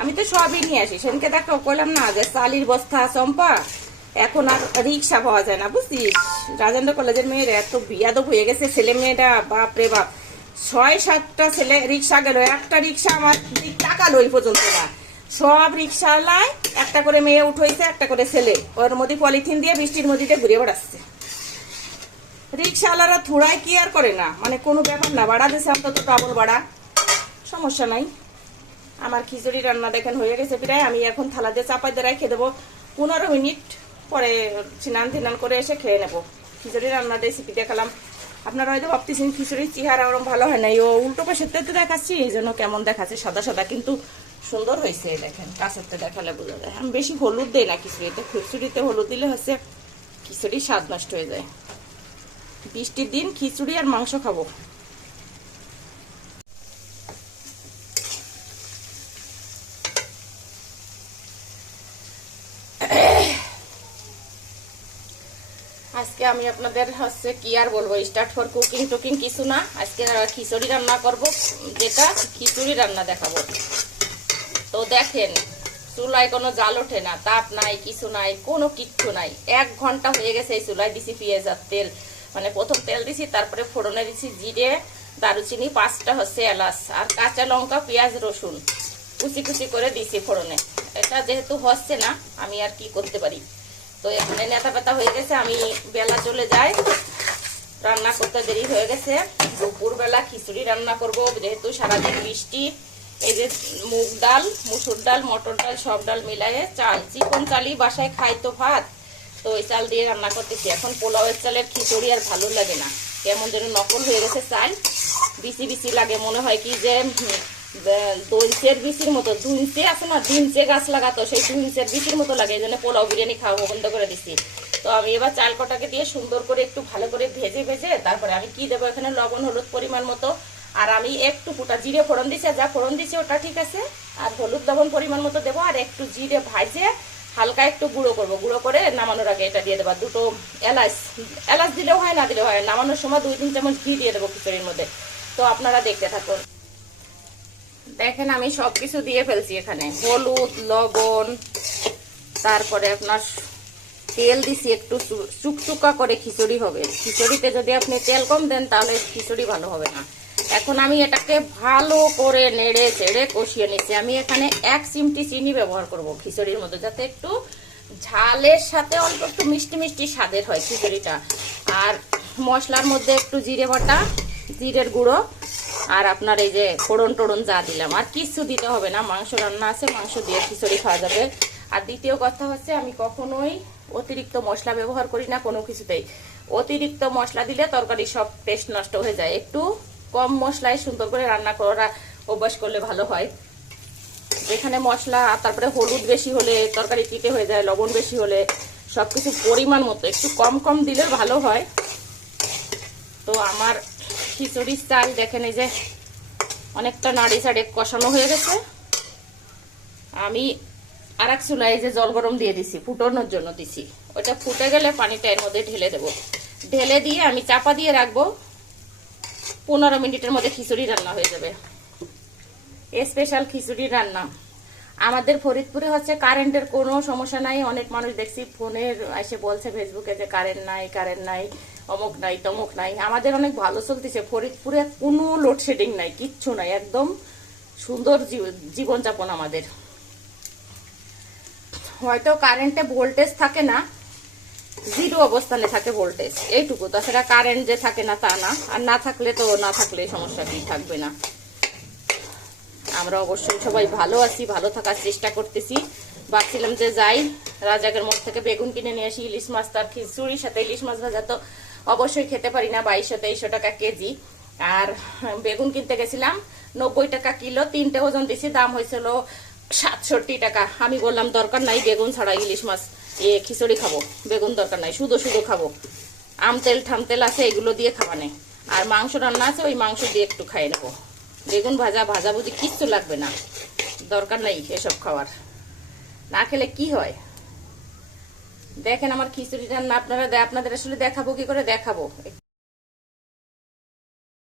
আমি তো সবই নিয়ে আসি। সেদিনকে দেখো, কইলাম না যে চালির বস্তা, চম্পা, এখন আর রিক্সা পাওয়া যায় না, বুঝছিস? রাজেন্দ্র কলেজের মেয়েরা এত বিয়াদব হয়ে গেছে, ছেলে মেয়েরা বাপ রে বাপ। ছয়, সাতটা ছেলে রিক্সা গেল, একটা রিক্সা আমার দিক টাকালো এই পর্যন্ত না। সব রিক্সাওয়ালায় একটা করে মেয়ে উঠেছে, একটা করে ছেলে। ওর মধ্যে পলিথিন দিয়ে বৃষ্টির মধ্যে ঘুরে বেড়াচ্ছে। রিক্সাওয়ালারা থোড়াই কি আর করে না। মানে কোনো ব্যাপার না, বাড়া দিছে অন্তত ডাবল বাড়া। সমস্যা নাই। আমার খিচুড়ি রান্না দেখেন হয়ে গেছে প্রায়, আমি এখন থালা দিয়ে চাপাই দিয়ে রেখে দেবো। পনেরো মিনিট পরে স্নান টিনান করে এসে খেয়ে নেব। খিচুড়ি রান্না রেসিপি দেখালাম। আপনারা হয়তো ভাবতেছেন খিচুড়ির চেহারা ওরকম ভালো হয় নাই ও উল্টো পাশের তো দেখাচ্ছি, এই জন্য কেমন দেখাচ্ছে, সাদা সাদা কিন্তু সুন্দর হয়েছে দেখেন কাছেরতে দেখালে বোঝা যায়। আমি বেশি হলুদ দিই না খিচুড়িতে খিচুড়িতে হলুদ দিলে হচ্ছে খিচুড়ি স্বাদ নষ্ট হয়ে যায়। বৃষ্টির দিন খিচুড়ি আর মাংস খাব। আজকে আমি আপনাদের হচ্ছে কি আর বলব স্টার্ট ফর কুকিং টুকিং কিছু না। আজকে খিচুড়ি রান্না করব, যেটা খিচুড়ি রান্না দেখাবো। তো দেখেন, চুলায় কোনো জাল ওঠে না, তাপ নাই, কিছু নাই, কোনো কিচ্ছু নাই। এক ঘণ্টা হয়ে গেছে এই চুলায় দিছি পেঁয়াজ আর তেল। মানে প্রথম তেল দিছি, তারপরে ফোড়নে দিছি জিরে, দারুচিনি, পাঁচটা হচ্ছে এলাচ আর কাঁচা লঙ্কা, পেঁয়াজ, রসুন। কুচি কুচি করে দিছি ফোড়নে। এটা যেহেতু হচ্ছে না, আমি আর কি করতে পারি? তো এখানে নেতা পাতা হয়ে গেছে, আমি বেলা চলে যাই। রান্না করতে দেরি হয়ে গেছে। দুপুরবেলা খিচুড়ি রান্না করব, যেহেতু সারাদিন বৃষ্টি এই যে মুগ ডাল, মুসুর ডাল, মটর ডাল, সব ডাল মিলাইয়ে চাল, চিকন চালই বাসায় খাই তো ভাত। তো ওই চাল দিয়ে রান্না করতেছি। এখন পোলাওয়ের চালের খিচুড়ি আর ভালো লাগে না। কেমন যেন নকল হয়ে গেছে চাল। বিচি বিচি লাগে, মনে হয় কি যে দইচের বিচির মতো দুইচে আছে না দুইচে গাছ লাগাতো, সেই দুইচের বিচির মতো লাগে, এই জন্য পোলাও বিরিয়ানি খাওয়া বন্ধ করে দিছি। তো আমি এবার চাল কটাকে দিয়ে সুন্দর করে একটু ভালো করে ভেজে ভেজে, তারপরে আমি কি দেবো এখানে? লবণ, হলুদ পরিমাণ মতো। আর আমি একটু ফুটা জিরে ফোড়ন দিছি যা ফোড়ন দিছি ওটা ঠিক আছে, আর হলুদ লবণ পরিমাণ মতো দেবো, আর একটু জিরে ভাজে হালকা একটু গুঁড়ো করব। গুঁড়ো করে নামানোর আগে এটা দিয়ে দেবো, দুটো এলাচ। এলাচ দিলেও হয়, না দিলেও হয় নামানোর সময় দুই, তিন চামচ ঘি দিয়ে দেবো খিচুড়ির মধ্যে। তো আপনারা দেখতে থাকুন। দেখেন আমি সব কিছু দিয়ে ফেলছি এখানে। হলুদ, লবণ, তারপরে আপনার তেল দিছি একটু চুকচুকা করে খিচুড়ি হবে। খিচুড়িতে যদি আপনি তেল কম দেন তাহলে খিচুড়ি ভালো হবে না। এখন আমি এটাকে ভালো করে নেড়ে চেড়ে কষিয়ে নিচ্ছি। আমি এখানে এক চিমটি চিনি ব্যবহার করব খিচুড়ির মধ্যে, যাতে একটু ঝালের সাথে অল্প একটু মিষ্টি মিষ্টি স্বাদের হয় খিচুড়িটা। আর মশলার মধ্যে একটু জিরে বাটা, জিরের গুঁড়ো আর আপনার এই যে ফোড়ন টোড়ন যা দিলাম, আর কিছু দিতে হবে না, মাংস রান্না আছে, মাংস দিয়ে খিচুড়ি খাওয়া যাবে। আর দ্বিতীয় কথা হচ্ছে, আমি কখনোই অতিরিক্ত মশলা ব্যবহার করি না কোনো কিছুতেই। অতিরিক্ত মশলা দিলে তরকারি সব টেস্ট নষ্ট হয়ে যায়। একটু কম মশলায় সুন্দর করে রান্না করা অভ্যাস করলে ভালো হয়। যেখানে মশলা, তারপরে হলুদ বেশি হলে তরকারি তিতে হয়ে যায়, লবণ বেশি হলে সব কিছু পরিমাণ মতো, একটু কম কম দিলে ভালো হয়। তো আমার খিচুড়ির চাল, দেখেন এই যে অনেকটা নাড়ি চাড়ে কষানো হয়ে গেছে। আমি আর এক চুলায় যে জল গরম দিয়ে দিছি, ফুটানোর জন্য দিছি। ওটা ফুটে গেলে পানিটা এর মধ্যে ঢেলে দেবো। ঢেলে দিয়ে আমি চাপা দিয়ে রাখব, পনেরো মিনিটের মধ্যে খিচুড়ি রান্না হয়ে যাবে। স্পেশাল খিচুড়ি রান্না। আমাদের ফরিদপুরে হচ্ছে কারেন্টের কোনো সমস্যা নাই। অনেক মানুষ দেখছি ফোনের এসে বলছে ফেসবুকে যে কারেন্ট নাই কারেন্ট নাই। অমুক নাই, তমুক নাই। আমাদের অনেক ভালো চলতেছে। ফরিদপুরে কোনো লোডশেডিং নাই, কিচ্ছু নাই, একদম সুন্দর জীবনযাপন আমাদের। হয়তো কারেন্টে ভোল্টেজ থাকে না জিরো অবস্থানে থাকে ভোল্টেজ এইটুকু। তাছাড়া কারেন্ট যে থাকে না, তা না। আর না থাকলে তো, না থাকলে সমস্যা কি থাকবে না। আমরা অবশ্যই সবাই ভালো আছি, ভালো থাকার চেষ্টা করতেছি। ভাবছিলাম যে যাই, রাজাকের মোড় থেকে বেগুন কিনে নিয়ে আসি, ইলিশ মাছ, তার খিচুড়ির সাথে ইলিশ মাছ ভাজা। তো অবশ্যই খেতে পারি না বাইশশো, তেইশশো টাকা কেজি। আর বেগুন কিনতে গেছিলাম, নব্বই টাকা কিলো, তিনটে ওজন দিছি, দাম হয়েছিল সাতষট্টি টাকা। আমি বললাম, দরকার নাই বেগুন ছাড়া ইলিশ মাছ, এ খিচুড়ি খাব, বেগুন দরকার নাই, শুধু শুধু খাব। আম তেল, ঠাম তেল আছে, এগুলো দিয়ে খাওয়া নেই আর মাংস রান্না আছে, ওই মাংস দিয়ে একটু খাই নেব। বেগুন ভাজা ভাজা ভুজি কিচ্ছু লাগবে না। দরকার নাই এসব খাওয়ার। না খেলে কি হয়? দেখেন আমার খিচুড়ি রান্না আপনারা আপনাদের আসলে দেখাবো কি করে দেখাবো?